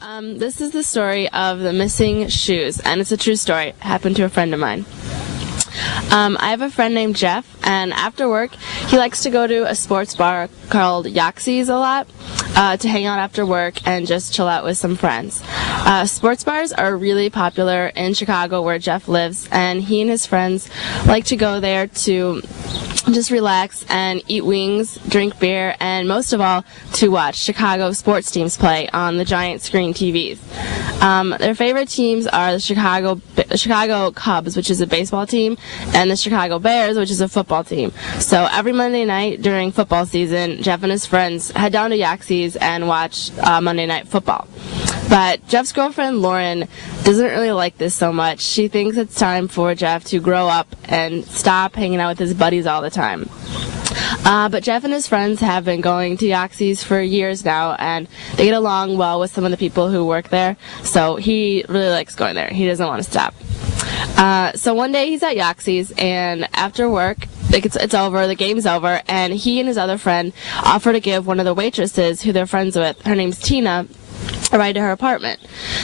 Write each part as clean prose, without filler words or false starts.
This is the story of the missing shoes, and it's a true story. It happened to a friend of mine. I have a friend named Jeff, and after work, he likes to go to a sports bar called Yaxie's a lot to hang out after work and just chill out with some friends. Sports bars are really popular in Chicago, where Jeff lives, and he and his friends like to go there to just relax and eat wings, drink beer, and most of all, to watch Chicago sports teams play on the giant screen TVs. Their favorite teams are the Chicago Cubs, which is a baseball team, and the Chicago Bears, which is a football team. So every Monday night during football season, Jeff and his friends head down to Yaxie's and watch Monday Night Football. But Jeff's girlfriend, Lauren, doesn't really like this so much. She thinks it's time for Jeff to grow up and stop hanging out with his buddies all the time. But Jeff and his friends have been going to Yaxie's for years now, and they get along well with some of the people who work there, so he really likes going there. He doesn't want to stop. So one day he's at Yaxie's, and after work, it's over, the game's over, and he and his other friend offer to give one of the waitresses who they're friends with, her name's Tina, a ride to her apartment.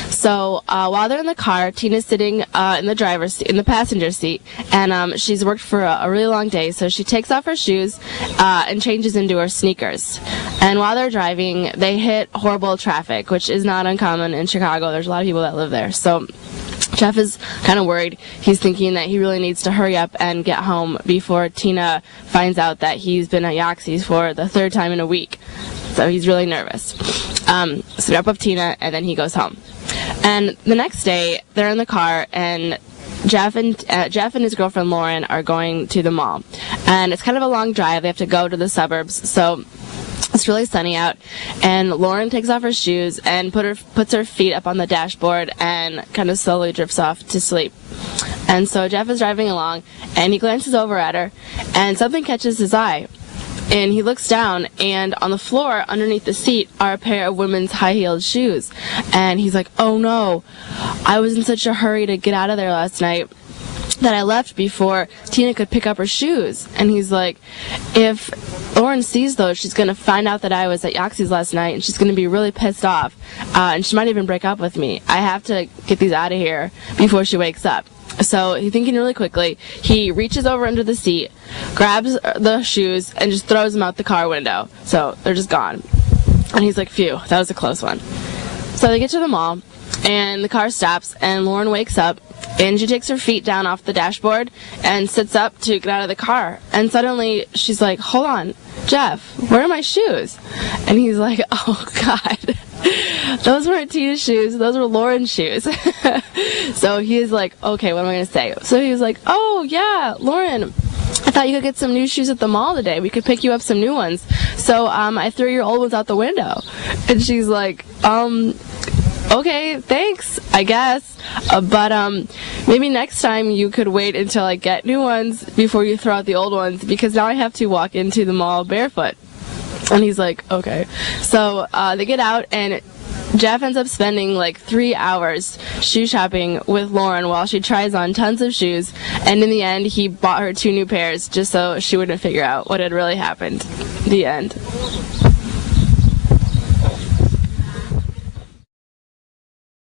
So while they're in the car, Tina's sitting in the passenger seat, and she's worked for a really long day, so she takes off her shoes and changes into her sneakers. And while they're driving, they hit horrible traffic, which is not uncommon in Chicago. There's a lot of people that live there. So Jeff is kind of worried. He's thinking that he really needs to hurry up and get home before Tina finds out that he's been at Yaxie's for the third time in a week. So he's really nervous. So we wrap up Tina, and then he goes home. And the next day, they're in the car, and Jeff and his girlfriend Lauren are going to the mall. And it's kind of a long drive. They have to go to the suburbs. So it's really sunny out, and Lauren takes off her shoes and puts her feet up on the dashboard and kind of slowly drifts off to sleep. And so Jeff is driving along, and he glances over at her, and something catches his eye. And he looks down, and on the floor underneath the seat are a pair of women's high-heeled shoes. And he's like, oh no, I was in such a hurry to get out of there last night that I left before Tina could pick up her shoes. And he's like, if Lauren sees those, she's going to find out that I was at Yaxie's last night, and she's going to be really pissed off. And she might even break up with me. I have to get these out of here before she wakes up. So he's thinking really quickly. He reaches over under the seat, grabs the shoes, and just throws them out the car window. So they're just gone. And he's like, phew, that was a close one. So they get to the mall, and the car stops, and Lauren wakes up, and she takes her feet down off the dashboard and sits up to get out of the car. And suddenly she's like, hold on, Jeff, where are my shoes? And he's like, oh God, those weren't Tina's shoes, those were Lauren's shoes. So he's like, okay, what am I going to say? So he was like, oh yeah, Lauren, I thought you could get some new shoes at the mall today. We could pick you up some new ones. So I threw your old ones out the window. And she's like, okay, thanks, I guess. But maybe next time you could wait until I get new ones before you throw out the old ones, because now I have to walk into the mall barefoot. And he's like, okay. So they get out, and Jeff ends up spending like 3 hours shoe shopping with Lauren while she tries on tons of shoes. And in the end, he bought her 2 new pairs just so she wouldn't figure out what had really happened. The end.